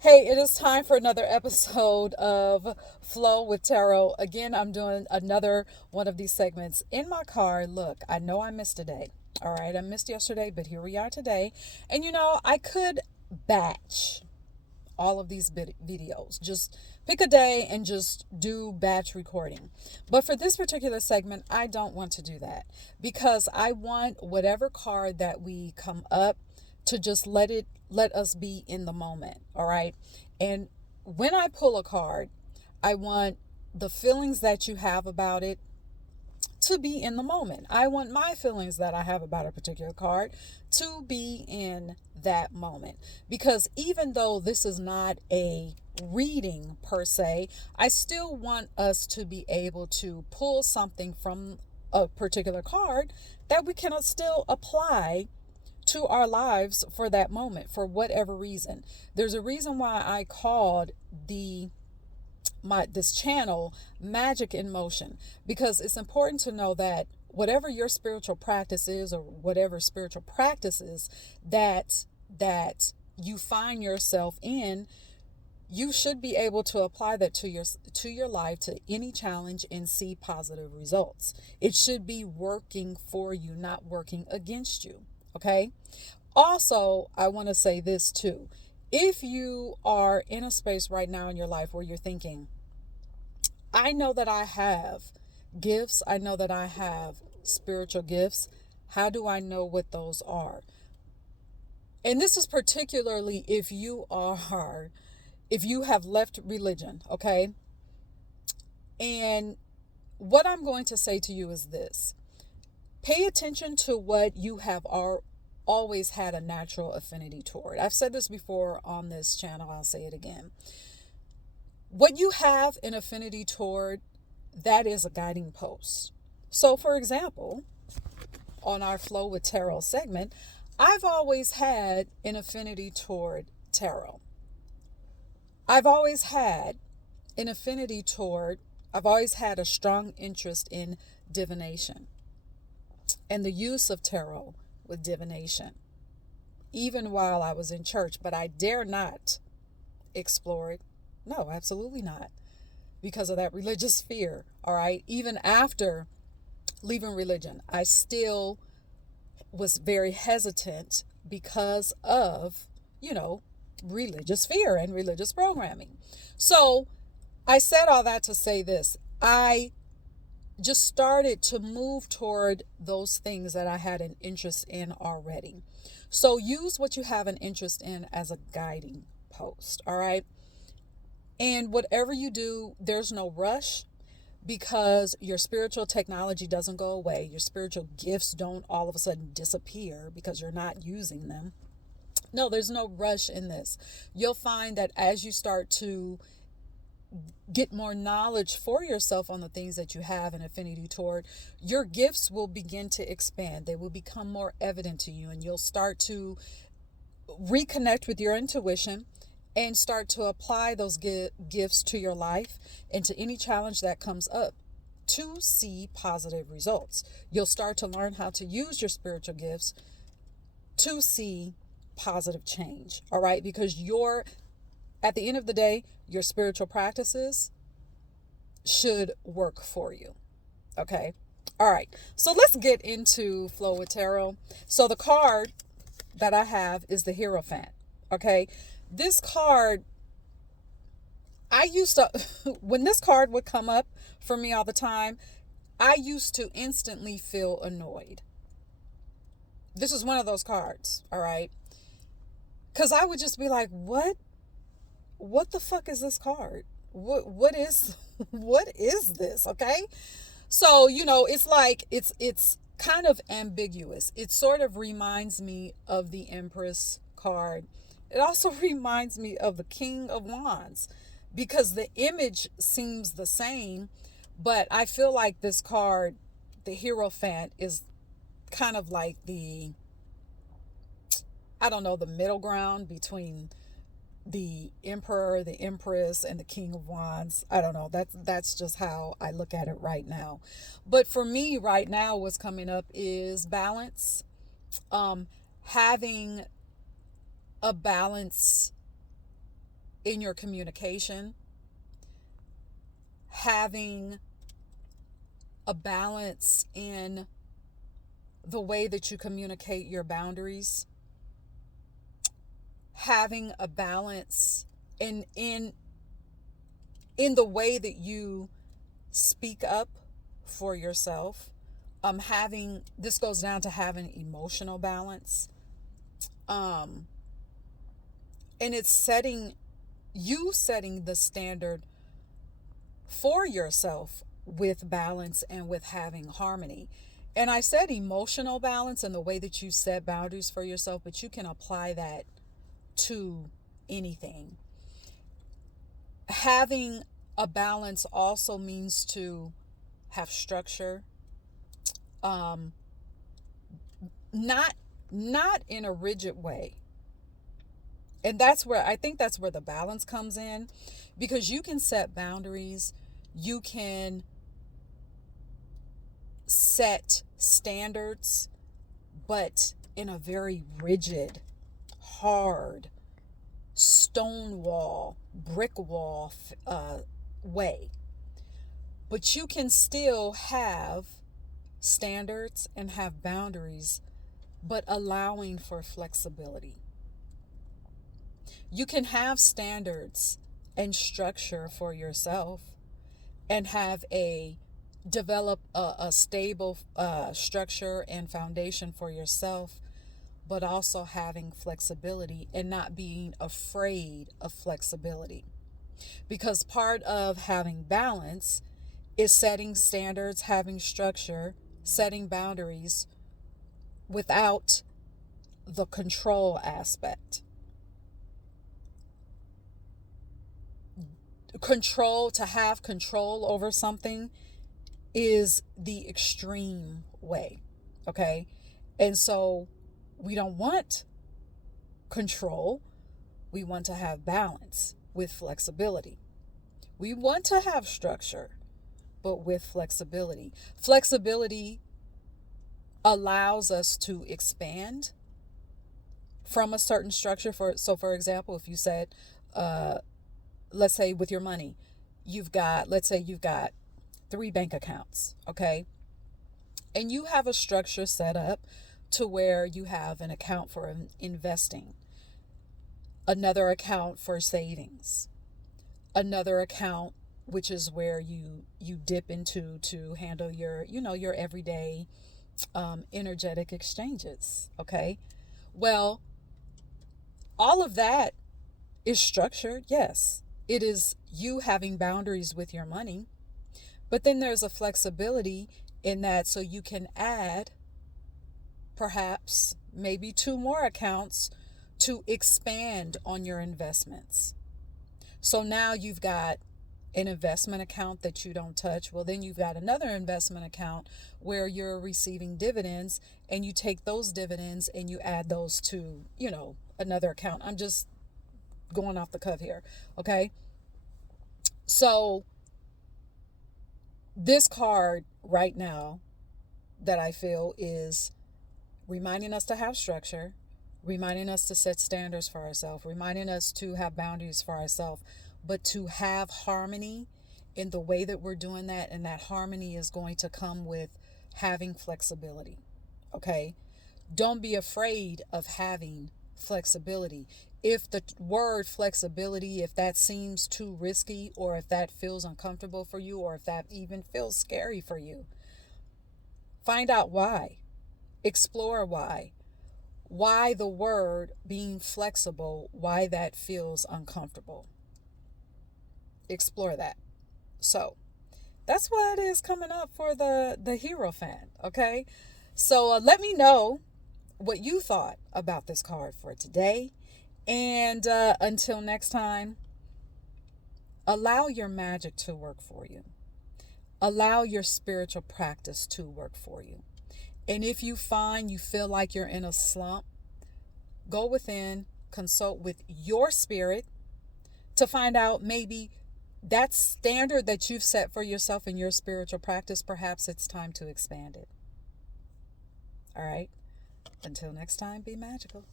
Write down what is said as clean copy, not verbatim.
Hey, it is time for another episode of Flow with Tarot. Again, I'm doing another one of these segments in my car. Look, I know I missed a day. All right, I missed yesterday, but here we are today. And I could batch all of these videos. Just pick a day and just do batch recording. But for this particular segment, I don't want to do that because I want whatever card that we come up to just let us be in the moment, all right? And when I pull a card, I want the feelings that you have about it to be in the moment. I want my feelings that I have about a particular card to be in that moment. Because even though this is not a reading per se, I still want us to be able to pull something from a particular card that we can still apply to our lives for that moment for whatever reason. There's a reason why I called the my this channel Magic in Motion, because it's important to know that whatever your spiritual practice is, or whatever spiritual practices that you find yourself in, you should be able to apply that to your life, to any challenge, and see positive results. It should be working for you, not working against you. Okay? Also, I want to say this too. If you are in a space right now in your life where you're thinking, I know that I have gifts, I know that I have spiritual gifts, how do I know what those are? And this is particularly if you have left religion, okay? And what I'm going to say to you is this: pay attention to what you have always had a natural affinity toward. I've said this before on this channel, I'll say it again. What you have an affinity toward, that is a guiding post. So, for example, on our Flow with Tarot segment, I've always had an affinity toward tarot. I've always had an affinity toward, I've always had a strong interest in divination and the use of tarot with divination, even while I was in church, but I dare not explore it. No, absolutely not. Because of that religious fear, all right? Even after leaving religion, I still was very hesitant because of, religious fear and religious programming. So I said all that to say this: I just started to move toward those things that I had an interest in already. So use what you have an interest in as a guiding post, all right? And whatever you do, there's no rush, because your spiritual technology doesn't go away. Your spiritual gifts don't all of a sudden disappear because you're not using them. No, there's no rush in this. You'll find that as you start to get more knowledge for yourself on the things that you have an affinity toward, your gifts will begin to expand. They will become more evident to you, and you'll start to reconnect with your intuition and start to apply those gifts to your life and to any challenge that comes up to see positive results. You'll start to learn how to use your spiritual gifts to see positive change, all right? Because at the end of the day, your spiritual practices should work for you, okay? All right, so let's get into Flow with Tarot. So the card that I have is the Hierophant, okay? This card, I used to, when this card would come up for me all the time, I used to instantly feel annoyed. This is one of those cards, all right? Because I would just be like, what the fuck is this card? What is what is this? Okay. So, it's like it's kind of ambiguous. It sort of reminds me of the Empress card. It also reminds me of the King of Wands, because the image seems the same, but I feel like this card, the Hierophant, is kind of like I don't know, the middle ground between the Emperor, the Empress, and the King of Wands. I don't know. That's just how I look at it right now. But for me right now, what's coming up is balance. Having a balance in your communication, having a balance in the way that you communicate your boundaries, having a balance in the way that you speak up for yourself. Having this goes down to having emotional balance. Um, and it's setting the standard for yourself with balance and with having harmony. And I said emotional balance and the way that you set boundaries for yourself, but you can apply that to anything. Having a balance also means to have structure, um, not not in a rigid way. And that's where I think that's where the balance comes in, because you can set boundaries, you can set standards, but in a very rigid, hard, stone wall, brick wall way. But you can still have standards and have boundaries, but allowing for flexibility. You can have standards and structure for yourself and have develop a stable structure and foundation for yourself, but also having flexibility and not being afraid of flexibility. Because part of having balance is setting standards, having structure, setting boundaries without the control aspect. To have control over something is the extreme way. Okay. And so we don't want control. We want to have balance with flexibility. We want to have structure, but with flexibility. Flexibility allows us to expand from a certain structure. For example, if you said, let's say with your money, let's say you've got 3 bank accounts, okay? And you have a structure set up to where you have an account for investing, another account for savings, another account which is where you dip into to handle your everyday energetic exchanges, okay? Well, all of that is structured, yes. It is you having boundaries with your money, but then there's a flexibility in that, so you can add perhaps maybe 2 more accounts to expand on your investments. So now you've got an investment account that you don't touch. Well, then you've got another investment account where you're receiving dividends, and you take those dividends and you add those to, another account. I'm just going off the cuff here. Okay. So this card right now that I feel is reminding us to have structure, reminding us to set standards for ourselves, reminding us to have boundaries for ourselves, but to have harmony in the way that we're doing that. And that harmony is going to come with having flexibility. Okay. Don't be afraid of having flexibility. If the word flexibility, if that seems too risky, or if that feels uncomfortable for you, or if that even feels scary for you, find out why. Explore why. Why the word being flexible, why that feels uncomfortable. Explore that. So that's what is coming up for the Hierophant. Okay. So let me know what you thought about this card for today. And until next time, allow your magic to work for you. Allow your spiritual practice to work for you. And if you feel like you're in a slump, go within, consult with your spirit to find out maybe that standard that you've set for yourself in your spiritual practice, perhaps it's time to expand it. All right. Until next time, be magical.